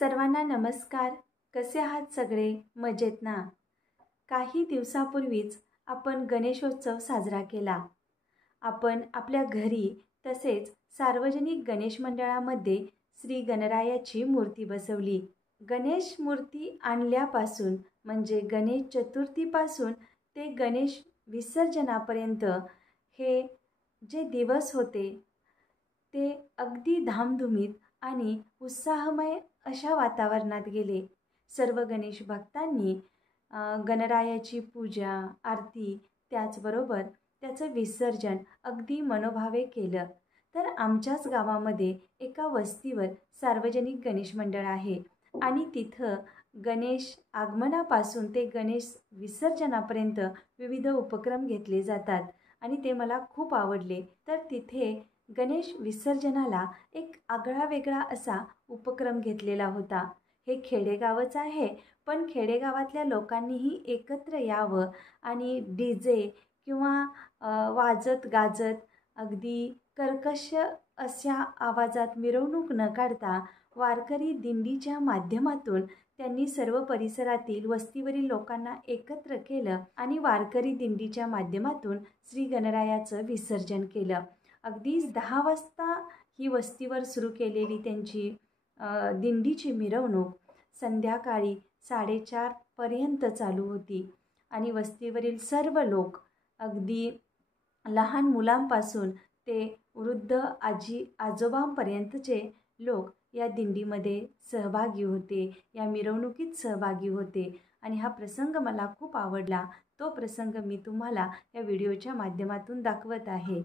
सर्वांना नमस्कार. कसे आहात सगळे? मजेत ना? काही दिवसापूर्वीच आपण गणेशोत्सव साजरा केला. आपण आपल्या घरी तसेच सार्वजनिक गणेश मंडळामध्ये श्री गणरायाची मूर्ती बसवली. गणेश मूर्ती आणल्यापासून म्हणजे गणेश चतुर्थीपासून ते गणेश विसर्जनापर्यंत हे जे दिवस होते ते अगदी धामधुमीत आणि उत्साहमय अशा वातावरणात गेले. सर्व गणेश भक्तांनी गणरायाची पूजा, आरती, त्याचबरोबर त्याचं विसर्जन अगदी मनोभावे केलं. तर आमच्याच गावामध्ये एका वस्तीवर सार्वजनिक गणेश मंडळ आहे आणि तिथं गणेश आगमनापासून ते गणेश विसर्जनापर्यंत विविध उपक्रम घेतले जातात आणि ते मला खूप आवडले. तर तिथे गणेश विसर्जनाला एक आगळा वेगळा असा उपक्रम घेतलेला होता. हे खेडेगावच आहे, पण खेडेगावातल्या लोकांनीही एकत्र यावं आणि डीजे किंवा वाजत गाजत अगदी कर्कश अशा आवाजात मिरवणूक न काढता वारकरी दिंडीच्या माध्यमातून त्यांनी सर्व परिसरातील वस्तीवरील लोकांना एकत्र केलं आणि वारकरी दिंडीच्या माध्यमातून श्री गणरायाचं विसर्जन केलं. अगदी 10 वाजता ही वस्तीवर सुरू केलेली त्यांची दिंडीची मिरवणूक संध्याकाळी 4:30 पर्यंत चालू होती आणि वस्तीवरील सर्व लोक अगदी लहान मुलांपासून ते वृद्ध आजी आजोबांपर्यंतचे लोक या दिंडीमध्ये सहभागी होते, या मिरवणुकीत सहभागी होते आणि हा प्रसंग मला खूप आवडला. तो प्रसंग मी तुम्हाला या व्हिडिओच्या माध्यमातून दाखवत आहे.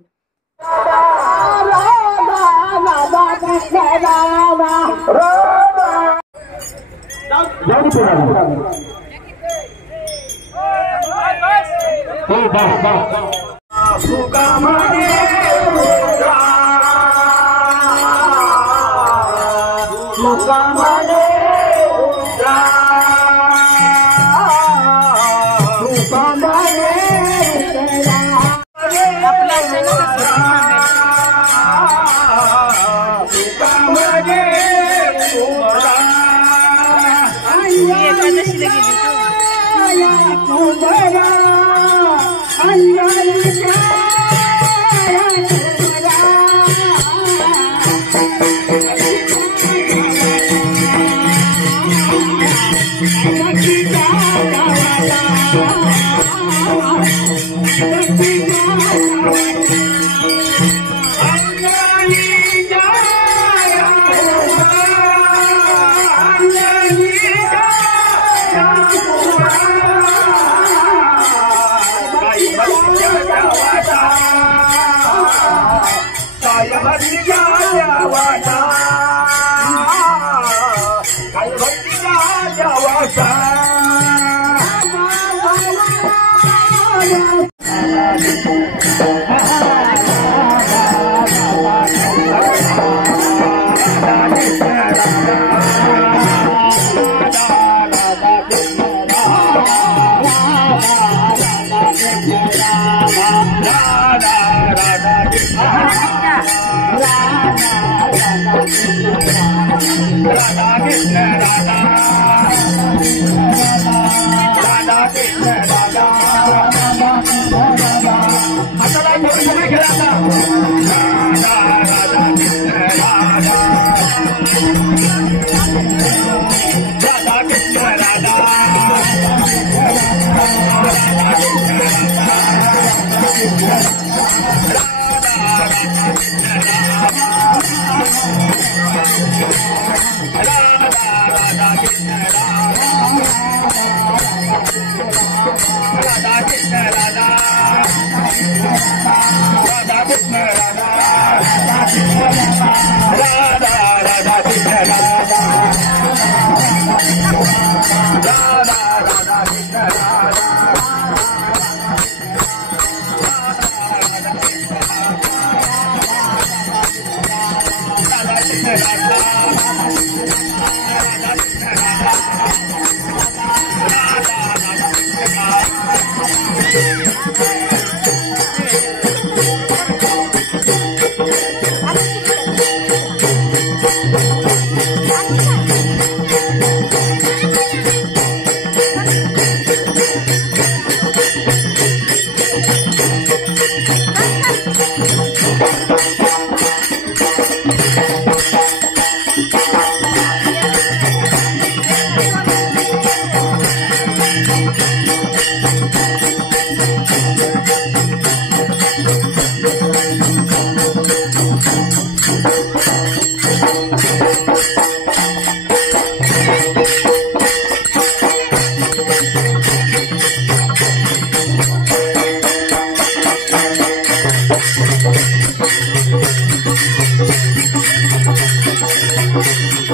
तर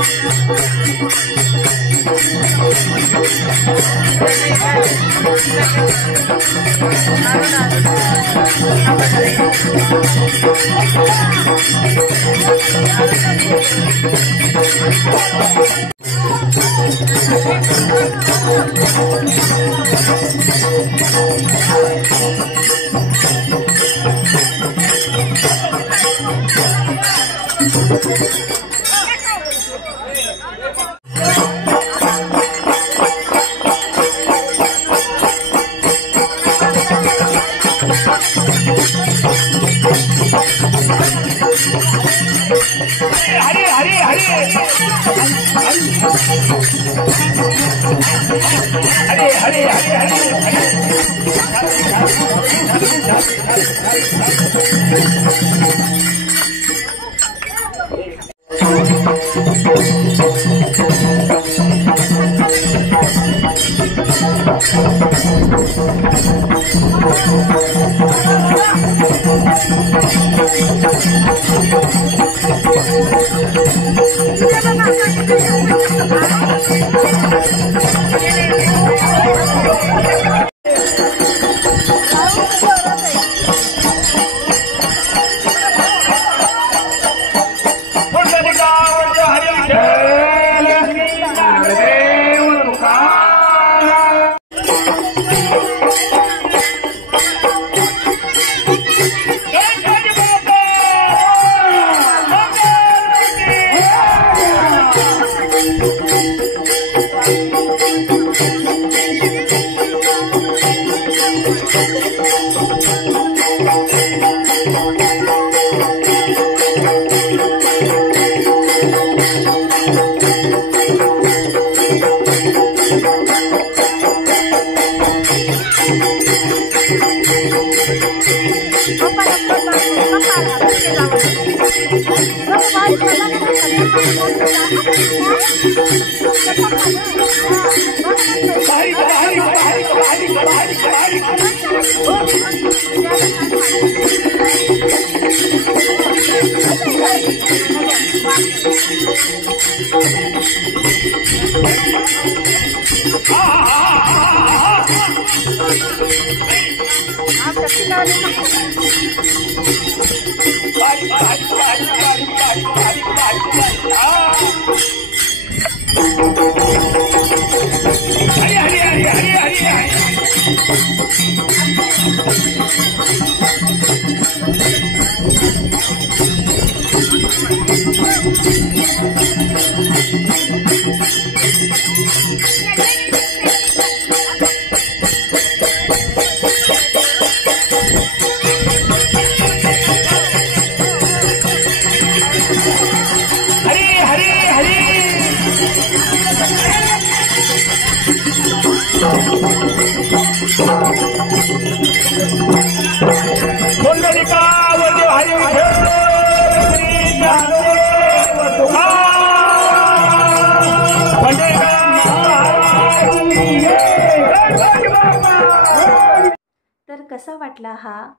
कसा वाटला हा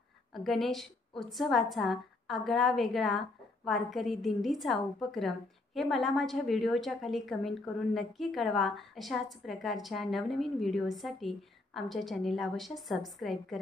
गणेश उत्सवाचा आगळा वेगळा वारकरी दिंडीचा उपक्रम हे मला माझ्या व्हिडिओच्या खाली कमेंट करून नक्की कळवा। अशाच प्रकारच्या नवनवीन व्हिडिओसाठी आमच्या चॅनेलला अवश्य सबस्क्राईब करा।